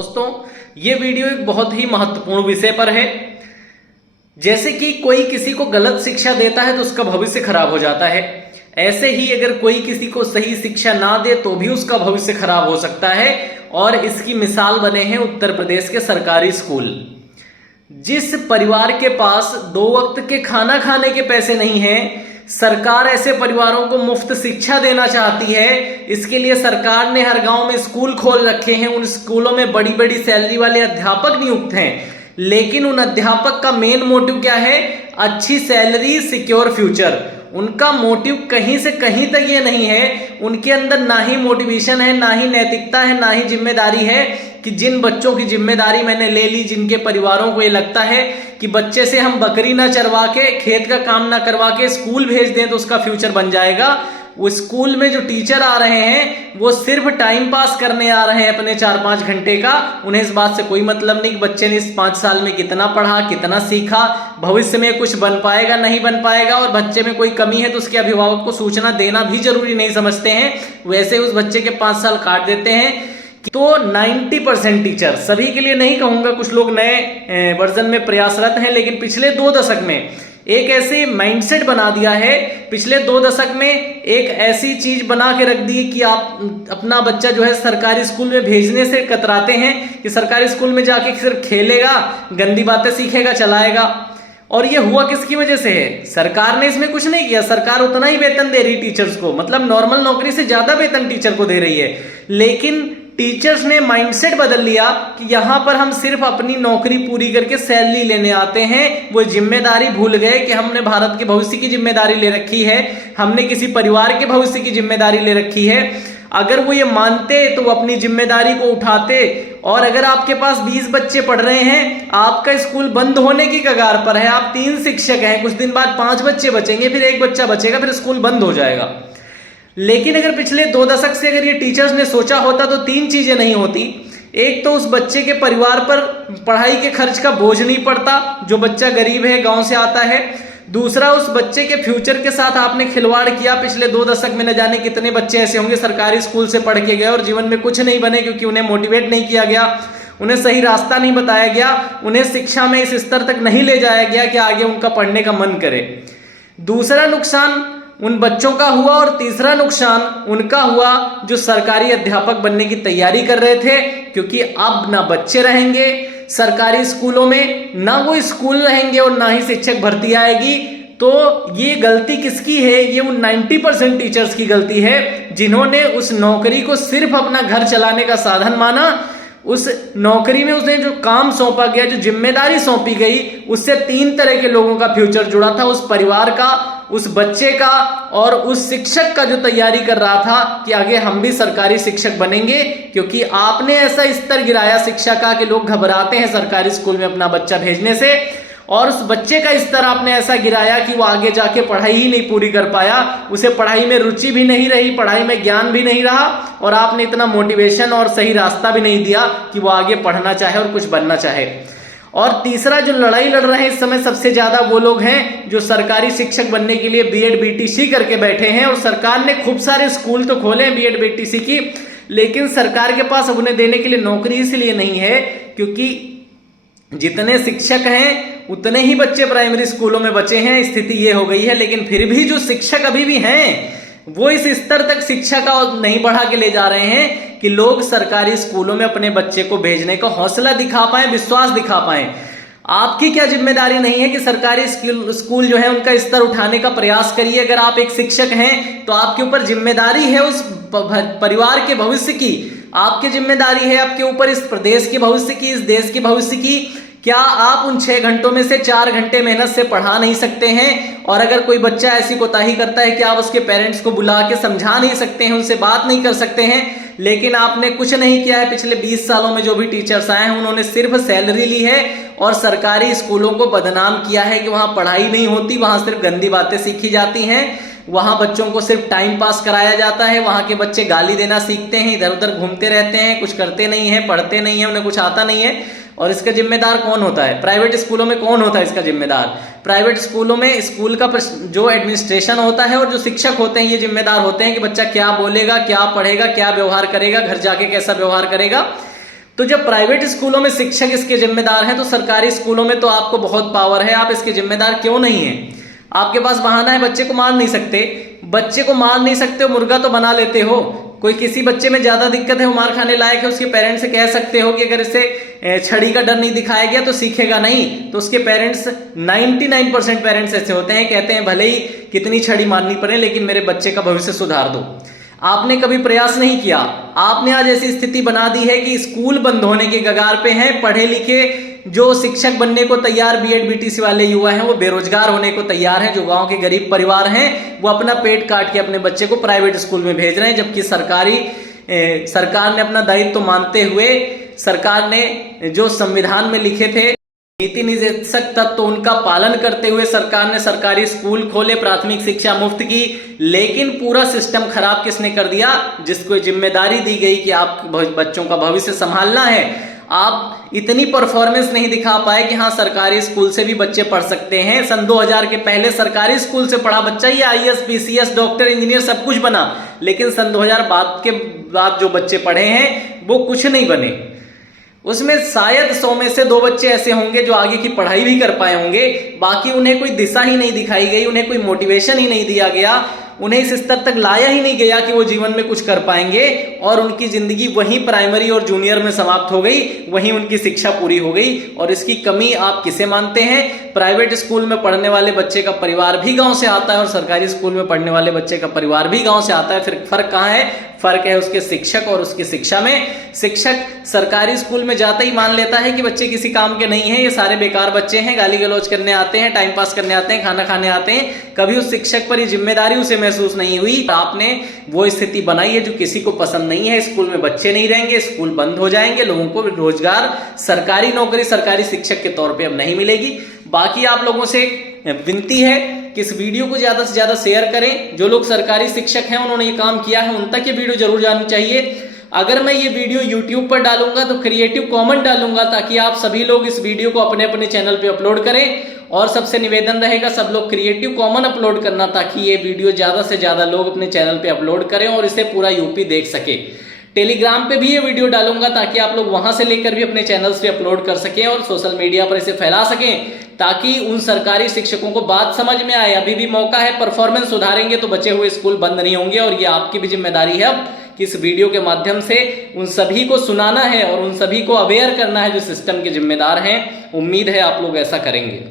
दोस्तों, ये वीडियो एक बहुत ही महत्वपूर्ण विषय पर है। जैसे कि कोई किसी को गलत शिक्षा देता है तो उसका भविष्य खराब हो जाता है, ऐसे ही अगर कोई किसी को सही शिक्षा ना दे तो भी उसका भविष्य खराब हो सकता है। और इसकी मिसाल बने हैं उत्तर प्रदेश के सरकारी स्कूल। जिस परिवार के पास 2 वक्त के खाना खाने के पैसे नहीं हैं, सरकार ऐसे परिवारों को मुफ्त शिक्षा देना चाहती है। इसके लिए सरकार ने हर गांव में स्कूल खोल रखे हैं। उन स्कूलों में बड़ी बड़ी सैलरी वाले अध्यापक नियुक्त हैं, लेकिन उन अध्यापक का मेन मोटिव क्या है? अच्छी सैलरी, सिक्योर फ्यूचर। उनका मोटिव कहीं से कहीं तक ये नहीं है। उनके अंदर ना ही मोटिवेशन है, ना ही नैतिकता है, ना ही जिम्मेदारी है कि जिन बच्चों की जिम्मेदारी मैंने ले ली, जिनके परिवारों को ये लगता है कि बच्चे से हम बकरी ना चरवा के, खेत का काम ना करवा के स्कूल भेज दें तो उसका फ्यूचर बन जाएगा। वो स्कूल में जो टीचर आ रहे हैं वो सिर्फ टाइम पास करने आ रहे हैं अपने 4-5 घंटे का। उन्हें इस बात से कोई मतलब नहीं कि बच्चे ने इस 5 साल में कितना पढ़ा, कितना सीखा, भविष्य में कुछ बन पाएगा नहीं बन पाएगा, और बच्चे में कोई कमी है तो उसके अभिभावक को सूचना देना भी जरूरी नहीं समझते हैं। वैसे उस बच्चे के 5 साल काट देते हैं। तो 90% टीचर, सभी के लिए नहीं कहूंगा, कुछ लोग नए वर्जन में प्रयासरत हैं, लेकिन पिछले 2 दशक में एक ऐसे माइंडसेट बना दिया है, पिछले 2 दशक में एक ऐसी चीज बना के रख दी कि आप अपना बच्चा जो है सरकारी स्कूल में भेजने से कतराते हैं कि सरकारी स्कूल में जाके सिर्फ खेलेगा, गंदी बातें सीखेगा, चलाएगा। और ये हुआ किसकी वजह से है? सरकार ने इसमें कुछ नहीं किया। सरकार उतना ही वेतन दे रही टीचर्स को, मतलब नॉर्मल नौकरी से ज्यादा वेतन टीचर को दे रही है, लेकिन टीचर्स ने माइंडसेट बदल लिया कि यहां पर हम सिर्फ अपनी नौकरी पूरी करके सैलरी लेने आते हैं। वो जिम्मेदारी भूल गए कि हमने भारत के भविष्य की जिम्मेदारी ले रखी है, हमने किसी परिवार के भविष्य की जिम्मेदारी ले रखी है। अगर वो ये मानते तो वो अपनी जिम्मेदारी को उठाते। और अगर आपके पास 20 बच्चे पढ़ रहे हैं, आपका स्कूल बंद होने की कगार पर है, आप 3 शिक्षक हैं, कुछ दिन बाद 5 बच्चे बचेंगे, फिर 1 बच्चा बचेगा, फिर स्कूल बंद हो जाएगा। लेकिन अगर पिछले 2 दशक से अगर ये टीचर्स ने सोचा होता तो 3 चीजें नहीं होती। एक तो उस बच्चे के परिवार पर पढ़ाई के खर्च का बोझ नहीं पड़ता, जो बच्चा गरीब है, गांव से आता है। दूसरा, उस बच्चे के फ्यूचर के साथ आपने खिलवाड़ किया। पिछले 2 दशक में न जाने कितने बच्चे ऐसे होंगे सरकारी स्कूल से पढ़ के गए और जीवन में कुछ नहीं बने, क्योंकि उन्हें मोटिवेट नहीं किया गया, उन्हें सही रास्ता नहीं बताया गया, उन्हें शिक्षा में इस स्तर तक नहीं ले जाया गया कि आगे उनका पढ़ने का मन करे। दूसरा नुकसान उन बच्चों का हुआ, और तीसरा नुकसान उनका हुआ जो सरकारी अध्यापक बनने की तैयारी कर रहे थे, क्योंकि अब ना बच्चे रहेंगे सरकारी स्कूलों में, ना वो स्कूल रहेंगे और ना ही शिक्षक भर्ती आएगी। तो ये गलती किसकी है? ये उन 90% टीचर्स की गलती है, जिन्होंने उस नौकरी को सिर्फ अपना घर चलाने का साधन माना। उस नौकरी में उसने जो काम सौंपा गया, जो जिम्मेदारी सौंपी गई, उससे 3 तरह के लोगों का फ्यूचर जुड़ा था। उस परिवार का, उस बच्चे का, और उस शिक्षक का जो तैयारी कर रहा था कि आगे हम भी सरकारी शिक्षक बनेंगे। क्योंकि आपने ऐसा स्तर गिराया शिक्षा का कि लोग घबराते हैं सरकारी स्कूल में अपना बच्चा भेजने से, और उस बच्चे का स्तर आपने ऐसा गिराया कि वो आगे जाके पढ़ाई ही नहीं पूरी कर पाया, उसे पढ़ाई में रुचि भी नहीं रही, पढ़ाई में ज्ञान भी नहीं रहा, और आपने इतना मोटिवेशन और सही रास्ता भी नहीं दिया कि वो आगे पढ़ना चाहे और कुछ बनना चाहे। और तीसरा, जो लड़ाई लड़ रहे हैं इस समय सबसे ज्यादा वो लोग हैं जो सरकारी शिक्षक बनने के लिए बीएड बीटीसी करके बैठे हैं। और सरकार ने खूब सारे स्कूल तो खोले हैं बीएड बीटीसी की, लेकिन सरकार के पास अब उन्हें देने के लिए नौकरी इसलिए नहीं है क्योंकि जितने शिक्षक हैं उतने ही बच्चे प्राइमरी स्कूलों में बचे हैं। स्थिति ये हो गई है। लेकिन फिर भी जो शिक्षक अभी भी हैं वो इस स्तर तक शिक्षा का नहीं बढ़ा के ले जा रहे हैं कि लोग सरकारी स्कूलों में अपने बच्चे को भेजने का हौसला दिखा पाए, विश्वास दिखा पाए। आपकी क्या जिम्मेदारी नहीं है कि सरकारी स्कूल जो है उनका स्तर उठाने का प्रयास करिए? अगर आप एक शिक्षक हैं तो आपके ऊपर जिम्मेदारी है उस परिवार के भविष्य की, आपकी जिम्मेदारी है आपके ऊपर इस प्रदेश के भविष्य की, इस देश के भविष्य की। क्या आप उन 6 घंटों में से 4 घंटे मेहनत से पढ़ा नहीं सकते हैं? और अगर कोई बच्चा ऐसी कोताही करता है कि आप उसके पेरेंट्स को बुला के समझा नहीं सकते हैं, उनसे बात नहीं कर सकते हैं? लेकिन आपने कुछ नहीं किया है। पिछले 20 सालों में जो भी टीचर्स आए हैं उन्होंने सिर्फ सैलरी ली है और सरकारी स्कूलों को बदनाम किया है कि वहां पढ़ाई नहीं होती, वहां सिर्फ गंदी बातें सीखी जाती हैं, वहां बच्चों को सिर्फ टाइम पास कराया जाता है, वहां के बच्चे गाली देना सीखते हैं, इधर उधर घूमते रहते हैं, कुछ करते नहीं है, पढ़ते नहीं है, उन्हें कुछ आता नहीं है। और इसका जिम्मेदार कौन होता है? प्राइवेट स्कूलों में कौन होता है इसका जिम्मेदार? प्राइवेट स्कूलों में स्कूल का जो एडमिनिस्ट्रेशन होता है और जो शिक्षक होते हैं ये जिम्मेदार होते हैं कि बच्चा क्या बोलेगा, क्या पढ़ेगा, क्या व्यवहार करेगा, घर जाके कैसा व्यवहार करेगा। तो जब प्राइवेट स्कूलों में शिक्षक इसके जिम्मेदार हैं तो सरकारी स्कूलों में तो आपको बहुत पावर है, आप इसके जिम्मेदार क्यों नहीं हैं? आपके पास बहाना है, बच्चे को मार नहीं सकते, बच्चे को मार नहीं सकते हो, मुर्गा तो बना लेते हो। कोई किसी बच्चे में ज्यादा दिक्कत है, वो मार खाने लायक है, उसके पेरेंट्स से कह सकते हो कि अगर इसे छड़ी का डर नहीं दिखाया गया तो सीखेगा नहीं। तो उसके पेरेंट्स 99% पेरेंट्स ऐसे होते हैं, कहते हैं भले ही कितनी छड़ी मारनी पड़े लेकिन मेरे बच्चे का भविष्य सुधार दो। आपने कभी प्रयास नहीं किया। आपने आज ऐसी स्थिति बना दी है कि स्कूल बंद होने के कगार पे हैं, पढ़े लिखे जो शिक्षक बनने को तैयार बीएड बीटीसी वाले युवा हैं वो बेरोजगार होने को तैयार हैं। जो गांव के गरीब परिवार हैं वो अपना पेट काट के अपने बच्चे को प्राइवेट स्कूल में भेज रहे हैं, जबकि सरकार ने अपना दायित्व मानते हुए, सरकार ने जो संविधान में लिखे थे नीति निर्देशक तत्व उनका पालन करते हुए सरकार ने सरकारी स्कूल खोले, प्राथमिक शिक्षा मुफ्त की। लेकिन पूरा सिस्टम खराब किसने कर दिया? जिसको जिम्मेदारी दी गई कि आप बच्चों का भविष्य संभालना है, आप इतनी परफॉर्मेंस नहीं दिखा पाए कि हाँ सरकारी स्कूल से भी बच्चे पढ़ सकते हैं। सन 2000 के पहले सरकारी स्कूल से पढ़ा बच्चा ही आईएएस, पीसीएस, डॉक्टर, इंजीनियर सब कुछ बना, लेकिन सन 2000 के बाद जो बच्चे पढ़े हैं वो कुछ नहीं बने। उसमें शायद 100 में से 2 बच्चे ऐसे होंगे जो आगे की पढ़ाई भी कर पाए होंगे, बाकी उन्हें कोई दिशा ही नहीं दिखाई गई, उन्हें कोई मोटिवेशन ही नहीं दिया गया, उन्हें इस स्तर तक लाया ही नहीं गया कि वो जीवन में कुछ कर पाएंगे, और उनकी जिंदगी वहीं प्राइमरी और जूनियर में समाप्त हो गई, वहीं उनकी शिक्षा पूरी हो गई। और इसकी कमी आप किसे मानते हैं? प्राइवेट स्कूल में पढ़ने वाले बच्चे का परिवार भी गांव से आता है और सरकारी स्कूल में पढ़ने वाले बच्चे का परिवार भी गांव से आता है। फिर फर्क कहां है? फर्क है उसके शिक्षक और उसकी शिक्षा में। शिक्षक सरकारी स्कूल में जाते ही मान लेता है कि बच्चे किसी काम के नहीं है, ये सारे बेकार बच्चे हैं, गाली गलौज करने आते हैं, टाइम पास करने आते हैं, खाना खाने आते हैं। कभी उस शिक्षक पर ये जिम्मेदारी उसे महसूस नहीं हुई। आपने वो स्थिति बनाई है जो किसी को पसंद नहीं है। स्कूल में बच्चे नहीं रहेंगे, स्कूल बंद हो जाएंगे, लोगों को रोजगार, सरकारी नौकरी सरकारी शिक्षक के तौर पे अब नहीं मिलेगी। बाकी आप लोगों से विनती है कि इस वीडियो को ज्यादा से ज्यादा शेयर करें। जो लोग सरकारी शिक्षक हैं उन्होंने ये काम किया है, उन तक ये वीडियो जरूर जानी चाहिए। अगर मैं ये वीडियो YouTube पर डालूंगा तो क्रिएटिव कमेंट डालूंगा ताकि आप सभी लोग इस वीडियो को अपने अपने चैनल पे अपलोड करें। और सबसे निवेदन रहेगा सब लोग क्रिएटिव कमेंट अपलोड करना ताकि ये वीडियो ज्यादा से ज्यादा लोग अपने चैनल पे अपलोड करें और इसे पूरा यूपी देख सके। टेलीग्राम पे भी ये वीडियो डालूंगा ताकि आप लोग वहां से लेकर भी अपने चैनल्स पे अपलोड कर सकें और सोशल मीडिया पर इसे फैला सकें, ताकि उन सरकारी शिक्षकों को बात समझ में आए। अभी भी मौका है, परफॉर्मेंस सुधारेंगे तो बचे हुए स्कूल बंद नहीं होंगे। और ये आपकी भी जिम्मेदारी है अब कि इस वीडियो के माध्यम से उन सभी को सुनाना है और उन सभी को अवेयर करना है जो सिस्टम के जिम्मेदार हैं। उम्मीद है आप लोग ऐसा करेंगे।